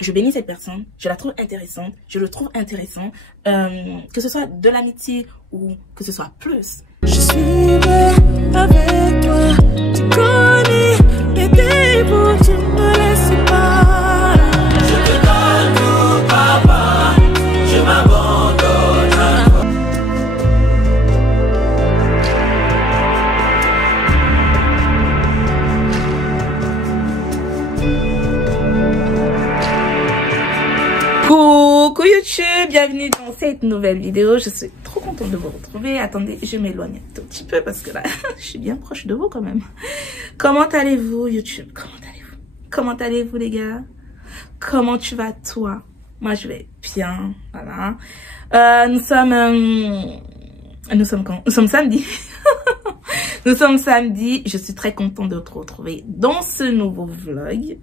je bénis cette personne, je la trouve intéressante, je le trouve intéressant, que ce soit de l'amitié ou que ce soit plus. Je suivrai avec toi, tu connais les débuts, tu ne laisses pas. Je te donne tout, papa, je m'abandonne à toi. Coucou YouTube, bienvenue dans cette nouvelle vidéo. Je suis trop contente de vous retrouver. Attendez, je m'éloigne un tout petit peu parce que là, je suis bien proche de vous quand même. Comment allez-vous YouTube? Comment allez-vous? Comment allez-vous les gars? Comment tu vas toi? Moi je vais bien, voilà. Nous sommes quand? Nous sommes samedi. Nous sommes samedi. Je suis très contente de te retrouver dans ce nouveau vlog.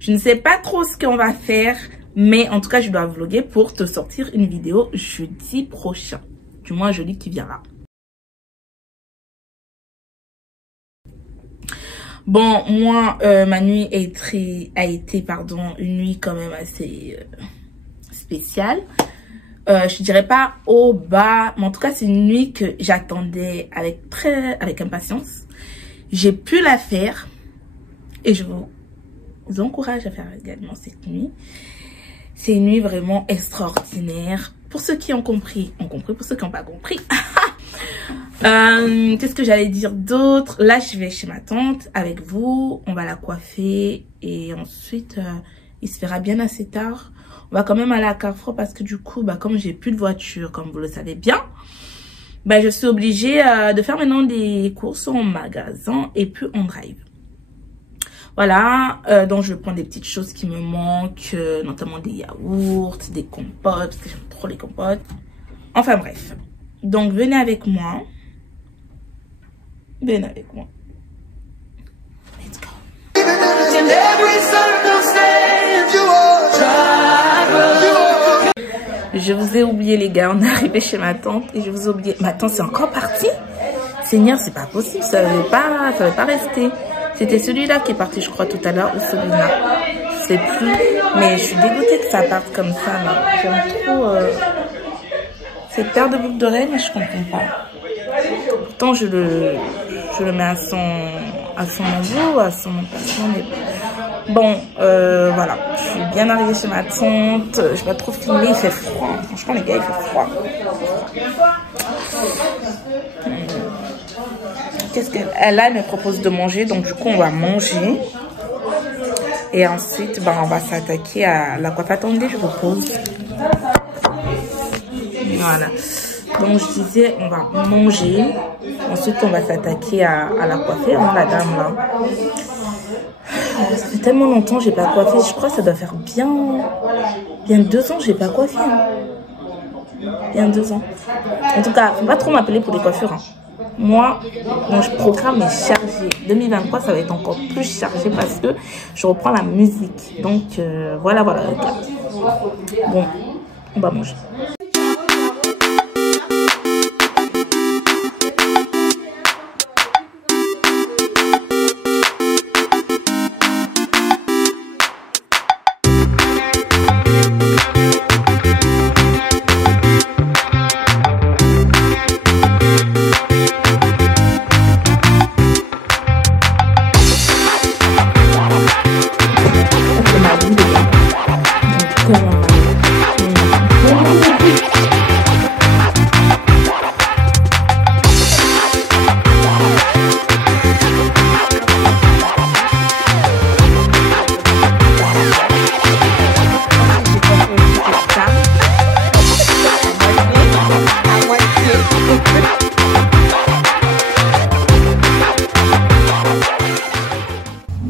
Je ne sais pas trop ce qu'on va faire. Mais en tout cas, je dois vlogger pour te sortir une vidéo jeudi prochain. Du moins, jeudi qui vient là. Bon, moi, ma nuit a été une nuit quand même assez spéciale. Je dirais pas au bas, mais en tout cas, c'est une nuit que j'attendais avec impatience. J'ai pu la faire et je vous encourage à faire également cette nuit. C'est une nuit vraiment extraordinaire. Pour ceux qui ont compris, ont compris. Pour ceux qui n'ont pas compris. Qu'est-ce que j'allais dire d'autre? Là, je vais chez ma tante avec vous. On va la coiffer. Et ensuite, il se fera bien assez tard. On va quand même aller à Carrefour parce que du coup, comme j'ai plus de voiture, comme vous le savez bien, je suis obligée de faire maintenant des courses en magasin et puis en drive. Voilà, donc je vais prendre des petites choses qui me manquent, notamment des yaourts, des compotes, parce que j'aime trop les compotes. Enfin bref, donc venez avec moi. Venez avec moi. Let's go. Je vous ai oublié les gars, on est arrivé chez ma tante et je vous ai oublié. Ma tante c'est encore parti? Seigneur, c'est pas possible, ça va pas rester. C'était celui-là qui est parti, je crois, tout à l'heure, ou celui-là. Je sais plus. Mais je suis dégoûtée que ça parte comme ça, là. J'aime trop cette paire de boucles d'oreilles, mais je comprends pas. Pourtant, je le mets à son niveau, à son emplacement. Mais... Bon, voilà. Je suis bien arrivée chez ma tante. Je vais pas trop filmer, il fait froid. Franchement, les gars, il fait froid. Qu'est-ce qu'elle me propose de manger, donc du coup on va manger et ensuite on va s'attaquer à la coiffe. Attendez, je vous pose. Voilà, donc je disais on va manger, ensuite on va s'attaquer à la coiffer, hein, la dame là. Ça fait tellement longtemps que j'ai pas coiffé, je crois que ça doit faire bien 2 ans que j'ai pas coiffé, hein. Bien 2 ans. En tout cas, faut pas trop m'appeler pour des coiffures, hein. Moi, mon programme est chargé. 2023, ça va être encore plus chargé parce que je reprends la musique. Donc, voilà. Bon, on va manger.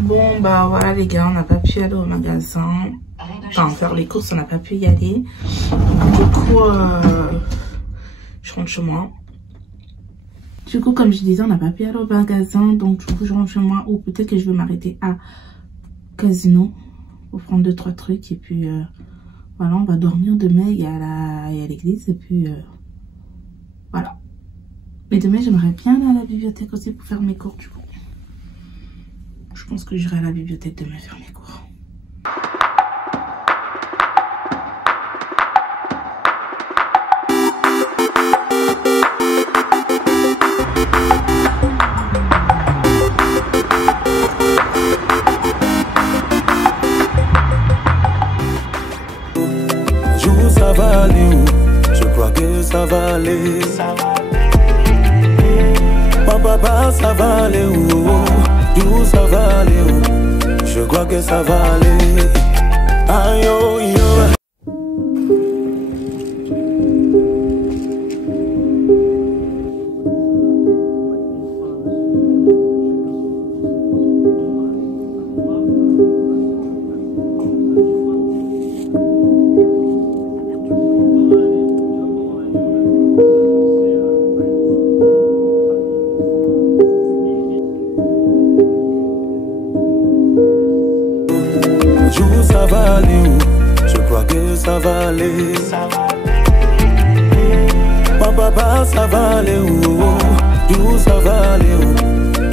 Bon voilà les gars, on n'a pas pu aller au magasin, enfin faire les courses, on n'a pas pu y aller. Du coup je rentre chez moi. Du coup comme je disais, on n'a pas pu aller au magasin, donc du coup je rentre chez moi, ou peut-être que je vais m'arrêter à Casino pour prendre 2-3 trucs et puis voilà, on va dormir demain, il y a l'église et puis voilà. Mais demain j'aimerais bien aller à la bibliothèque aussi pour faire mes cours du coup. Je pense que j'irai à la bibliothèque demain faire mes cours. papa, ça va aller où? D'où ça va aller où? Je crois que ça va aller. Aïe, oh, yo. Ça va aller où? Je crois que ça va aller. Mon papa, ça va aller où? D'où ça va aller où?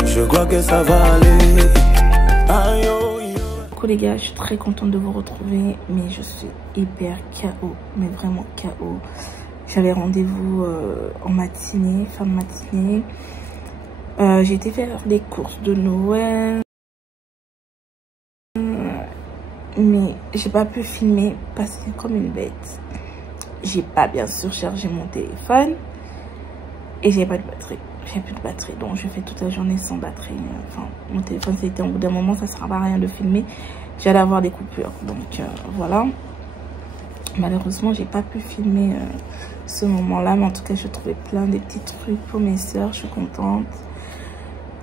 Je crois que ça va aller. Aïe, oh, yo. Coucou les gars, je suis très contente de vous retrouver, mais je suis hyper KO, mais vraiment KO. J'avais rendez-vous en matinée, fin de matinée. J'ai été faire des courses de Noël. Mais j'ai pas pu filmer parce que comme une bête, j'ai pas bien sûr chargé mon téléphone et j'ai pas de batterie. J'ai plus de batterie, donc je fais toute la journée sans batterie. Enfin, mon téléphone c'était au bout d'un moment, ça sert à rien de filmer. J'allais avoir des coupures, donc voilà. Malheureusement, j'ai pas pu filmer ce moment-là, mais en tout cas, je trouvais plein de petits trucs pour mes soeurs. Je suis contente.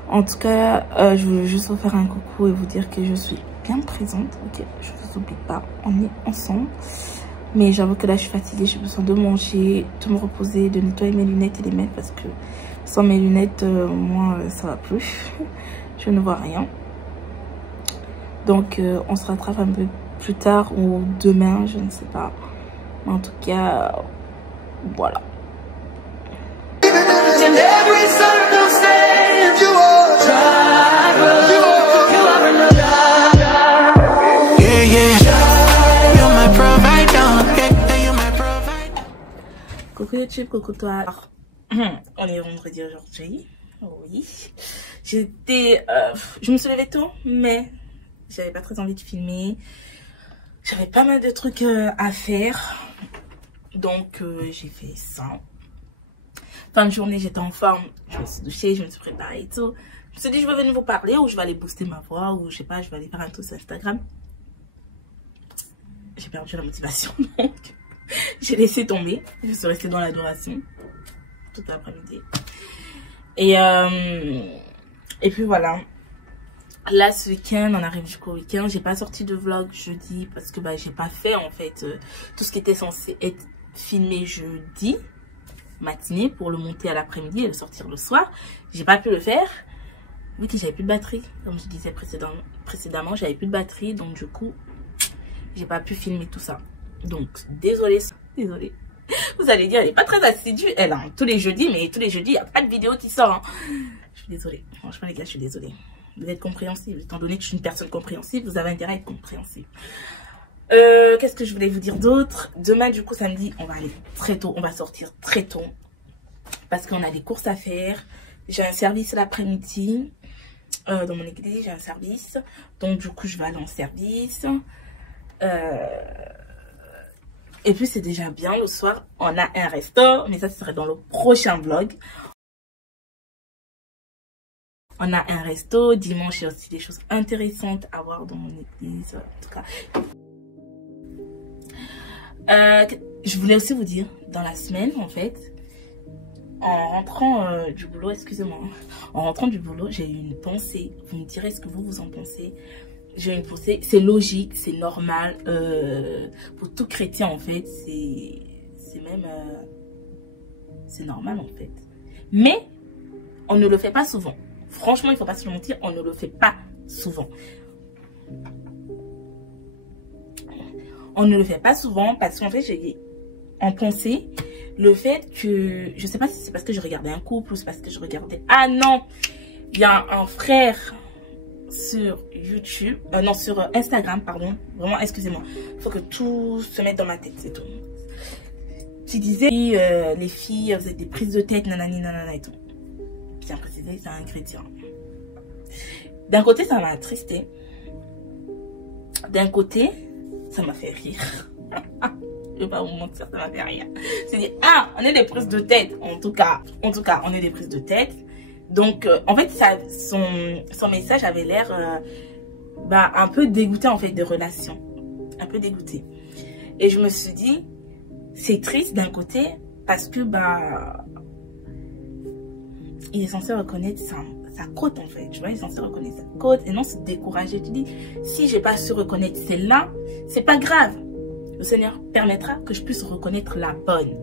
En tout cas, je voulais juste vous faire un coucou et vous dire que je suis bien présente. Ok, je vous oublie pas, on est ensemble. Mais j'avoue que là, je suis fatiguée, j'ai besoin de manger, de me reposer, de nettoyer mes lunettes et les mettre parce que sans mes lunettes, moi, ça va plus. Je ne vois rien. Donc, on se rattrape un peu plus tard ou demain, je ne sais pas. Mais en tout cas, voilà. Coucou YouTube, coucou toi. On est vendredi aujourd'hui. Oui. Je me suis levée tôt, mais j'avais pas très envie de filmer. J'avais pas mal de trucs à faire. Donc j'ai fait ça. Fin de journée, j'étais en forme. Je me suis douchée, je me suis préparée et tout. Je me suis dit, je vais venir vous parler ou je vais aller booster ma voix ou je sais pas, je vais aller faire un tour sur Instagram. J'ai perdu la motivation, donc j'ai laissé tomber. Je suis restée dans l'adoration toute l'après-midi. Et puis voilà. Là, ce week-end, on arrive jusqu'au week-end. J'ai pas sorti de vlog jeudi parce que bah, j'ai pas fait en fait tout ce qui était censé être filmé jeudi matinée pour le monter à l'après-midi et le sortir le soir. J'ai pas pu le faire vu que j'avais plus de batterie. Comme je disais précédemment, j'avais plus de batterie, donc du coup, j'ai pas pu filmer tout ça. Donc, désolée. Vous allez dire, elle est pas très assidue, elle, hein, tous les jeudis, mais tous les jeudis, il n'y a pas de vidéo qui sort. Hein. Je suis désolée. Franchement, les gars, je suis désolée. Vous êtes compréhensible. Étant donné que je suis une personne compréhensible, vous avez intérêt à être compréhensible. Qu'est-ce que je voulais vous dire d'autre? Demain, du coup, samedi, on va aller très tôt. On va sortir très tôt. Parce qu'on a des courses à faire. J'ai un service l'après-midi. Dans mon église, j'ai un service. Donc, du coup, je vais aller en service. Et puis, c'est déjà bien. Le soir, on a un resto. Mais ça, ce serait dans le prochain vlog. On a un resto. Dimanche, il y a aussi des choses intéressantes à voir dans mon église. En tout cas. Je voulais aussi vous dire, dans la semaine, en fait, en rentrant du boulot, excusez-moi, en rentrant du boulot, j'ai eu une pensée. Vous me direz ce que vous en pensez. J'ai eu une pensée, c'est logique, c'est normal. Pour tout chrétien, en fait, c'est même... c'est normal, en fait. Mais, on ne le fait pas souvent. Franchement, il ne faut pas se mentir, on ne le fait pas souvent. On ne le fait pas souvent parce qu'en fait, j'ai en pensée le fait que... Je ne sais pas si c'est parce que je regardais un couple ou c'est parce que je regardais... Ah non! Il y a un frère sur YouTube... non, sur Instagram, pardon. Vraiment, excusez-moi. Il faut que tout se mette dans ma tête, c'est tout. Qui disait, les filles, vous êtes des prises de tête, nanani, nanana et tout. Bien précisé, c'est un chrétien. D'un côté, ça m'a attristé. D'un côté, ça m'a fait rire. Je vais pas vous mentir, ça m'a fait rire. C'est dit, ah, on est des prises de tête. En tout cas, on est des prises de tête. Donc, en fait, son message avait l'air un peu dégoûté, en fait, de relation. Un peu dégoûté. Et je me suis dit, c'est triste d'un côté, parce que, il est censé reconnaître sa côte, en fait. Tu vois, il est censé reconnaître sa côte et non se décourager. Tu dis, si j'ai pas su reconnaître celle-là, c'est pas grave. Le Seigneur permettra que je puisse reconnaître la bonne.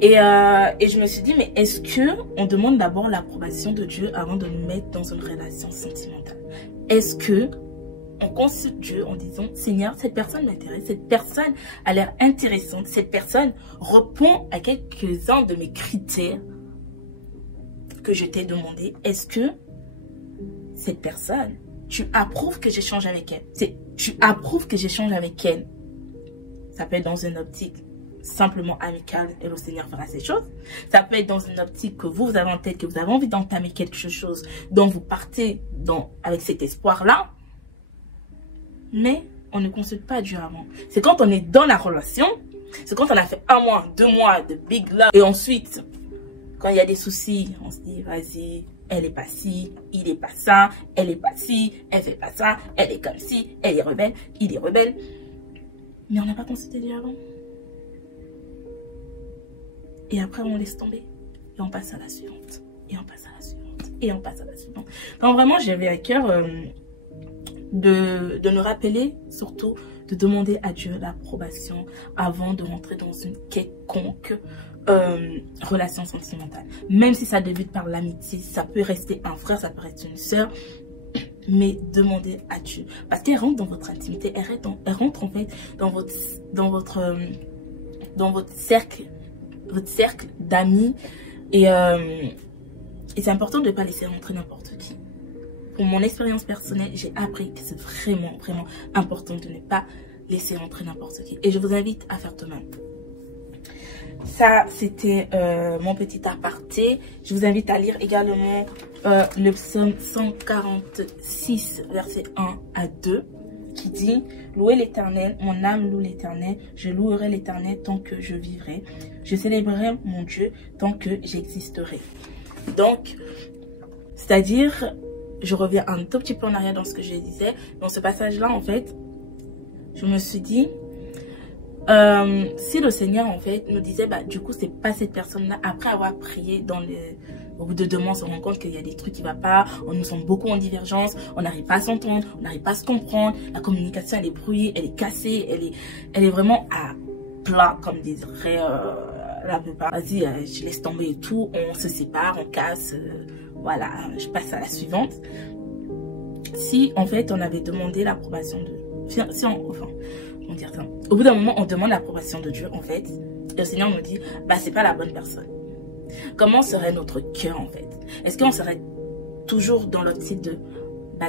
Et je me suis dit, mais est-ce qu'on demande d'abord l'approbation de Dieu avant de nous mettre dans une relation sentimentale? Est-ce que on consulte Dieu en disant, Seigneur, cette personne m'intéresse, cette personne a l'air intéressante, cette personne répond à quelques-uns de mes critères que je t'ai demandé. Est-ce que cette personne, tu approuves que j'échange avec elle? Tu approuves que j'échange avec elle? Ça peut être dans une optique simplement amicale et le Seigneur fera ces choses. Ça peut être dans une optique que vous avez en tête, que vous avez envie d'entamer quelque chose dont vous partez avec cet espoir-là. Mais on ne consulte pas Dieu avant. C'est quand on est dans la relation, c'est quand on a fait 1 mois, 2 mois de big love. Et ensuite, quand il y a des soucis, on se dit, vas-y, elle est pas ci, il est pas ça, elle est pas ci, elle fait pas ça, elle est comme ci, elle est rebelle, il est rebelle. Mais on n'a pas consulté Dieu avant. Et après, on laisse tomber. Et on passe à la suivante. Et on passe à la suivante. Et on passe à la suivante. Donc vraiment, j'avais à cœur de nous rappeler, surtout, de demander à Dieu l'approbation avant de rentrer dans une quelconque relation sentimentale. Même si ça débute par l'amitié, ça peut rester un frère, ça peut rester une sœur. Mais demandez à Dieu. Parce qu'elle rentre dans votre intimité. Elle rentre en fait dans votre cercle d'amis. Et c'est important de ne pas laisser rentrer n'importe qui. Pour mon expérience personnelle, j'ai appris que c'est vraiment, vraiment important de ne pas laisser rentrer n'importe qui. Et je vous invite à faire de même. Ça, c'était mon petit aparté. Je vous invite à lire également le psaume 146, versets 1 à 2, qui dit « Louez l'Éternel, mon âme loue l'Éternel, je louerai l'Éternel tant que je vivrai, je célébrerai mon Dieu tant que j'existerai. » Donc, c'est-à-dire, je reviens un tout petit peu en arrière dans ce que je disais. Dans ce passage-là, en fait, je me suis dit, si le Seigneur, en fait, nous disait, du coup, c'est pas cette personne-là, après avoir prié au bout de 2 mois, on se rend compte qu'il y a des trucs qui ne vont pas, on nous sent beaucoup en divergence, on n'arrive pas à s'entendre, on n'arrive pas à se comprendre, la communication, elle est brouillée, elle est cassée, elle est vraiment à plat, comme dirait la plupart. Vas-y, je laisse tomber et tout, on se sépare, on casse, voilà, je passe à la suivante. Si, en fait, on avait demandé l'approbation de... on dire ça. Au bout d'un moment, on demande l'approbation de Dieu, en fait. Et le Seigneur nous dit, c'est pas la bonne personne. Comment serait notre cœur, en fait? Est-ce qu'on serait toujours dans l'optique de,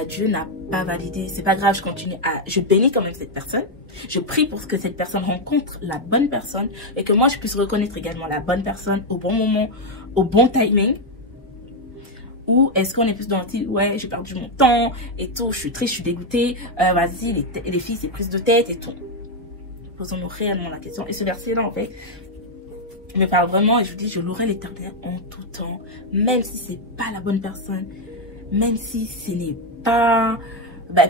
Dieu n'a pas validé, c'est pas grave, je continue je bénis quand même cette personne. Je prie pour que cette personne rencontre la bonne personne et que moi, je puisse reconnaître également la bonne personne au bon moment, au bon timing. Ou est-ce qu'on est plus dans le style, ouais, j'ai perdu mon temps et tout, je suis triste, je suis dégoûtée, vas-y, les filles, c'est prise de tête et tout. Posons-nous réellement la question. Et ce verset-là, en fait, me parle vraiment et je vous dis, je louerai l'Éternel en tout temps, même si c'est pas la bonne personne, même si ce n'est pas...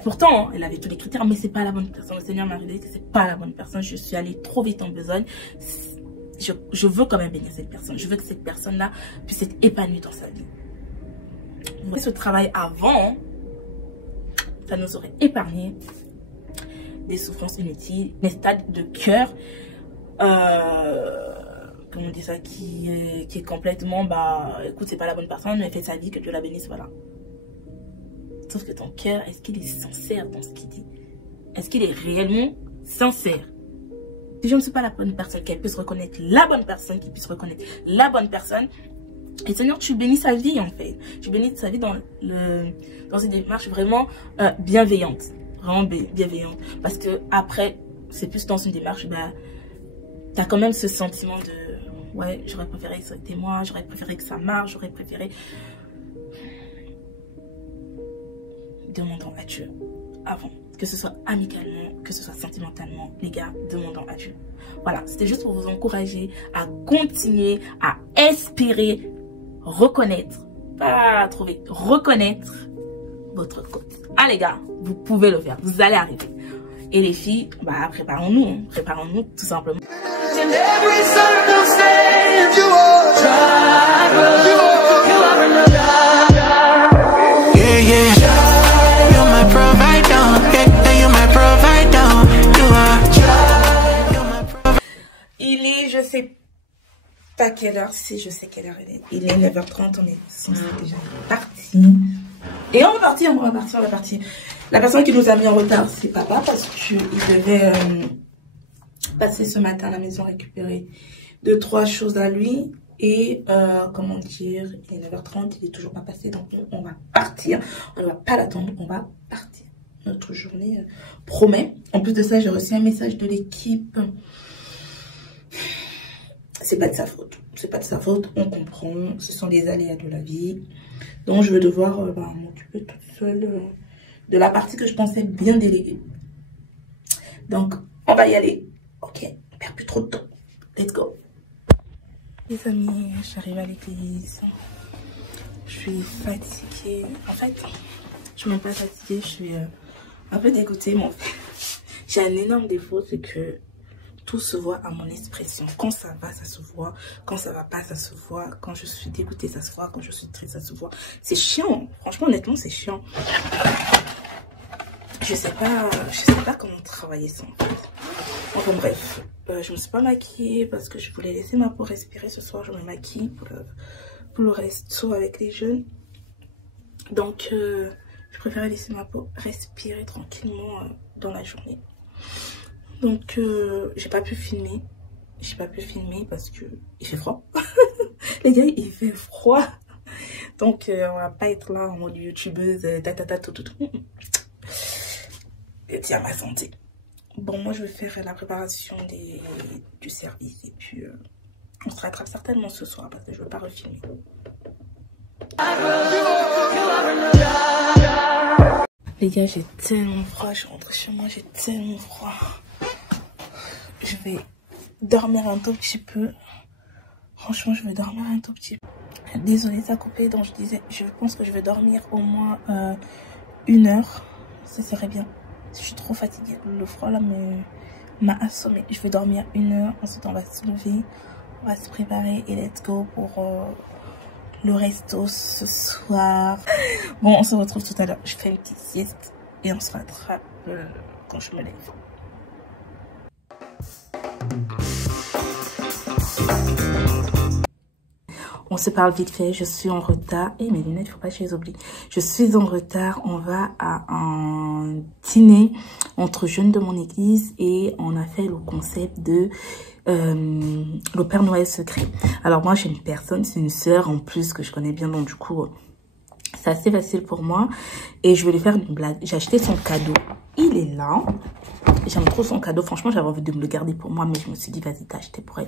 pourtant, elle avait tous les critères, mais c'est pas la bonne personne. Le Seigneur m'a révélé que c'est pas la bonne personne. Je suis allée trop vite en besogne. Je veux quand même bénir cette personne. Je veux que cette personne-là puisse être épanouie dans sa vie. Ce travail avant, ça nous aurait épargné des souffrances inutiles, des stades de cœur, comment on dit ça, qui est complètement, écoute, c'est pas la bonne personne, mais fait sa vie, que Dieu la bénisse, voilà. Sauf que ton cœur, est-ce qu'il est sincère dans ce qu'il dit? Est-ce qu'il est réellement sincère? Si je ne suis pas la bonne personne, qu'elle puisse reconnaître la bonne personne, qu'il puisse reconnaître la bonne personne. Et Seigneur, tu bénis sa vie, en fait. Tu bénis sa vie dans une démarche vraiment bienveillante. Vraiment bienveillante. Parce que après, c'est plus dans une démarche, tu as quand même ce sentiment de, ouais, j'aurais préféré que ça été moi, j'aurais préféré que ça marche, j'aurais préféré. Demandons à Dieu avant. Que ce soit amicalement, que ce soit sentimentalement, les gars, demandons à Dieu. Voilà, c'était juste pour vous encourager à continuer, à espérer reconnaître, pas trouver, reconnaître votre cote. Ah les gars, vous pouvez le faire, vous allez arriver. Et les filles, bah préparons-nous, hein. Préparons-nous tout simplement. Il est, je sais pas quelle heure, si je sais quelle heure il est. Il est 9h30, on est censé déjà parti. Et on va partir, on va partir. La personne qui nous a mis en retard, c'est papa, parce qu'il devait passer ce matin à la maison récupérer 2-3 choses à lui. Et comment dire, il est 9h30, il est toujours pas passé, donc on va partir. On ne va pas l'attendre, on va partir. Notre journée promet. En plus de ça, j'ai reçu un message de l'équipe. C'est pas de sa faute. C'est pas de sa faute, on comprend. Ce sont les aléas de la vie. Donc je vais devoir m'occuper toute seule de la partie que je pensais bien déléguée. Donc on va y aller. Ok, on perd plus trop de temps. Let's go. Les amis, j'arrive à l'église. Je suis fatiguée. En fait, je suis même pas fatiguée, je suis un peu dégoûtée. Mais en fait, j'ai un énorme défaut, c'est que tout se voit à mon expression. Quand ça va, ça se voit. Quand ça va pas, ça se voit. Quand je suis dégoûtée, ça se voit. Quand je suis triste, ça se voit. C'est chiant. Franchement, honnêtement, c'est chiant. Je sais pas comment travailler ça, en fait. Enfin bref, je me suis pas maquillée parce que je voulais laisser ma peau respirer. Ce soir, je me maquille pour le resto avec les jeunes. Donc, je préférais laisser ma peau respirer tranquillement dans la journée. Donc, j'ai pas pu filmer. J'ai pas pu filmer parce que il fait froid. Les gars, il fait froid. Donc, on va pas être là en mode youtubeuse, tout. Et tiens, ma santé. Bon, moi, je vais faire la préparation du service. Et puis, on se rattrape certainement ce soir parce que je veux pas refilmer. Les gars, j'ai tellement froid. Je suis rentrée chez moi, j'ai tellement froid. Je vais dormir un tout petit peu. Franchement, je vais dormir un tout petit peu. Désolée, ça a coupé. Donc, je disais, je pense que je vais dormir au moins 1 heure. Ça serait bien. Je suis trop fatiguée. Le froid là m'a assommée. Je vais dormir 1 heure. Ensuite, on va se lever. On va se préparer et let's go pour le resto ce soir. Bon, on se retrouve tout à l'heure. Je fais une petite sieste et on se rattrape quand je me lève. On se parle vite fait, je suis en retard. Et mes lunettes, il ne faut pas que je les oublie. Je suis en retard, on va à un dîner entre jeunes de mon église et on a fait le concept de le Père Noël secret. Alors moi, j'ai une personne, c'est une sœur en plus que je connais bien, donc du coup, c'est assez facile pour moi. Et je vais lui faire une blague. J'ai acheté son cadeau, il est là. J'aime trop son cadeau. Franchement, j'avais envie de me le garder pour moi, mais je me suis dit, vas-y, t'as acheté pour elle.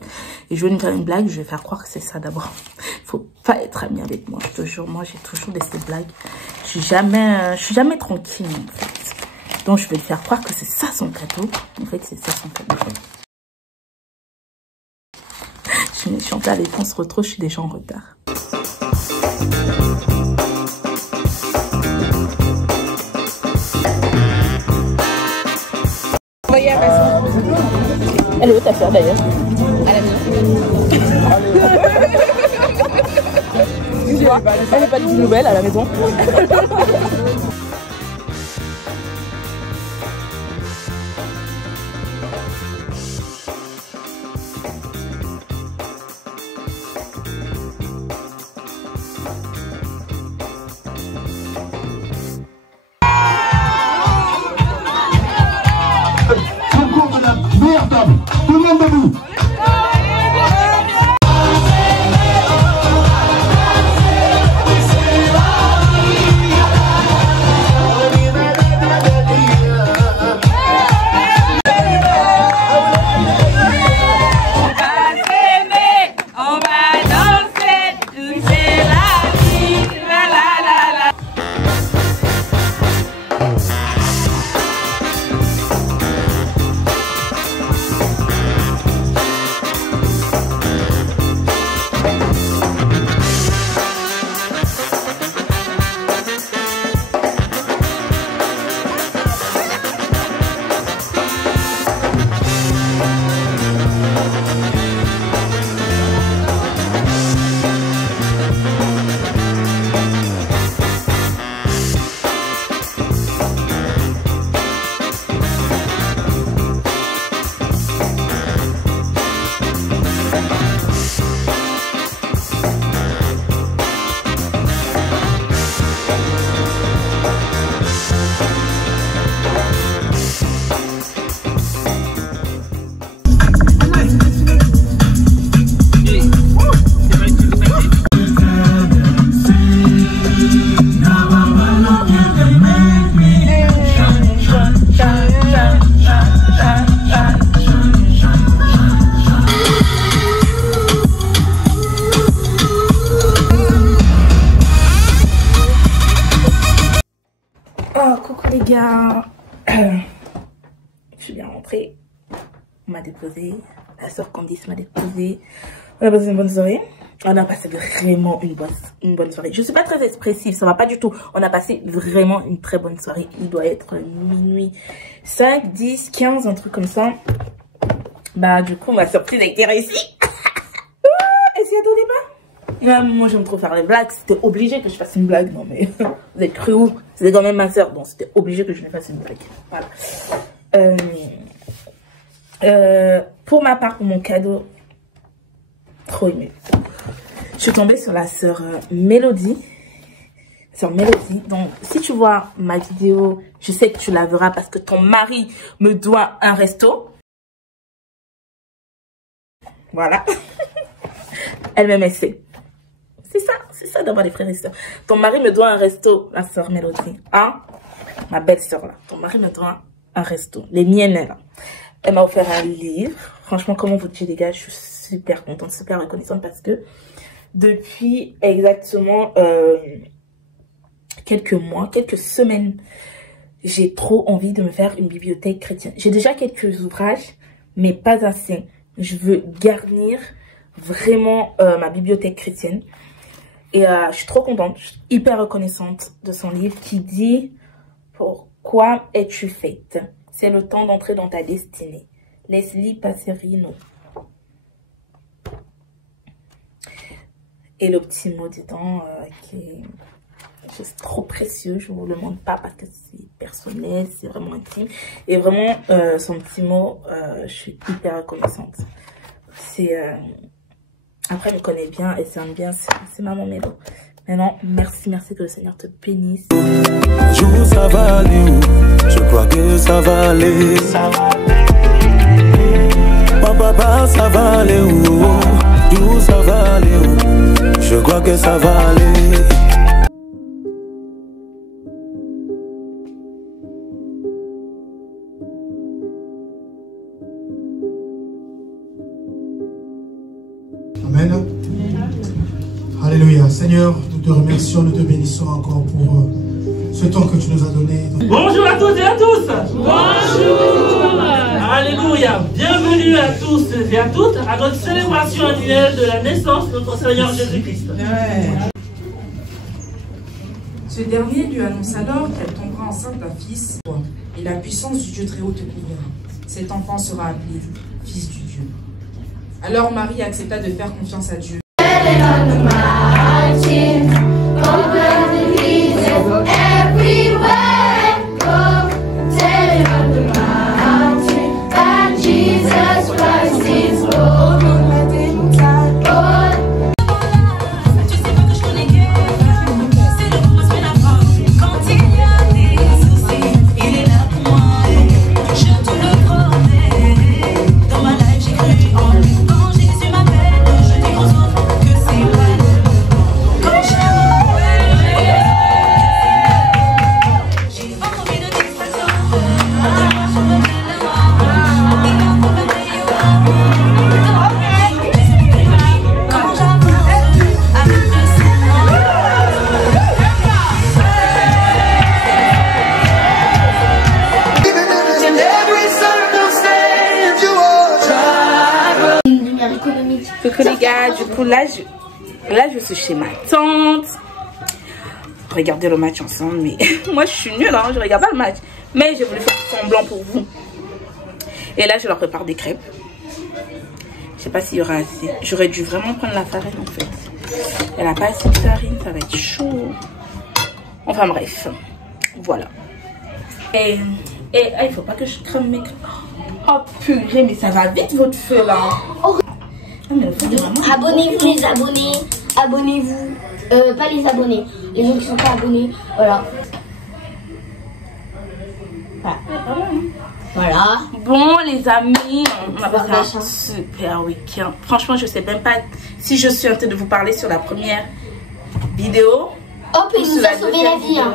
Et je vais lui faire une blague. Je vais faire croire que c'est ça d'abord. Faut pas être ami avec moi. Je te jure, moi, j'ai toujours des ces blagues. Je suis jamais tranquille, en fait. Donc, je vais lui faire croire que c'est ça son cadeau. En fait, c'est ça son cadeau. Je suis en plein avec on se retrouve. Je suis déjà en retard. Elle est où ta soeur d'ailleurs? À la maison. Tu vois, elle n'est pas de nouvelles à la maison. Tout le monde debout. gars. Je suis bien rentrée. On m'a déposé. La soeur Candice m'a déposé. On a passé une bonne soirée. On a passé vraiment une bonne soirée. Je suis pas très expressive, ça va pas du tout. On a passé vraiment une très bonne soirée. Il doit être minuit 5, 10, 15, un truc comme ça. Bah du coup, ma surprise a été réussie. Et s'y attendez pas? Moi j'aime trop faire les blagues. C'était obligé que je fasse une blague. Non mais vous êtes cru où? C'était quand même ma soeur, donc c'était obligé que je lui fasse une blague. Voilà. Pour ma part, pour mon cadeau, trop aimé. Je suis tombée sur la sœur Mélodie. Sœur Mélodie. Donc, si tu vois ma vidéo, je sais que tu la verras parce que ton mari me doit un resto. Voilà. Elle m'aime assez. C'est ça d'avoir des frères et sœurs. Ton mari me doit un resto, la sœur Mélodie. Hein? Ma belle sœur là. Ton mari me doit un resto. Les miennes là. Elle m'a offert un livre. Franchement, comment vous dire les gars, je suis super contente, super reconnaissante parce que depuis exactement quelques semaines, j'ai trop envie de me faire une bibliothèque chrétienne. J'ai déjà quelques ouvrages, mais pas assez. Je veux garnir vraiment ma bibliothèque chrétienne. Et je suis trop contente, je suis hyper reconnaissante de son livre qui dit « Pourquoi es-tu faite? C'est le temps d'entrer dans ta destinée. » Leslie Passerino. Et le petit mot dedans qui est juste trop précieux. Je ne vous le montre pas parce que c'est personnel, c'est vraiment intime. Et vraiment, son petit mot, je suis hyper reconnaissante. Après, elle me connaît bien et c'est bien, c'est maman Mélo. Maintenant, merci, que le Seigneur te bénisse. Un jour, ça va aller où? Je crois que ça va aller. Papa, ça va aller où? Un jour, ça va aller où? Je crois que ça va aller. Amen. Alléluia. Seigneur, nous te remercions, nous te bénissons encore pour ce temps que tu nous as donné. Bonjour à toutes et à tous. Bonjour. Alléluia. Bienvenue à tous et à toutes à notre célébration annuelle de la naissance de notre Seigneur Jésus-Christ. Ce dernier lui annonce alors qu'elle tombera enceinte d'un fils et la puissance du Dieu très haut te couvrira. Cet enfant sera appelé fils du Dieu. Alors Marie accepta de faire confiance à Dieu. Coucou les gars, du coup là je suis chez ma tante. Regardez le match ensemble, mais moi je suis nulle, hein, je regarde pas le match. Mais j'ai voulu faire semblant pour vous. Et là je leur prépare des crêpes. Je sais pas s'il y aura assez. J'aurais dû vraiment prendre la farine en fait. Elle a pas assez de farine, ça va être chaud. Enfin bref, voilà. Et il faut pas que je crame mes crêpes. Oh purée, mais ça va vite votre feu là. Oh. Abonnez-vous les abonnés, abonnez-vous, pas les abonnés, les gens qui sont pas abonnés, voilà. Voilà. Bon les amis, on a passé un super week-end. Franchement, je sais même pas si je suis en train de vous parler sur la première vidéo. Hop, il nous a sauvé la vie. Hein.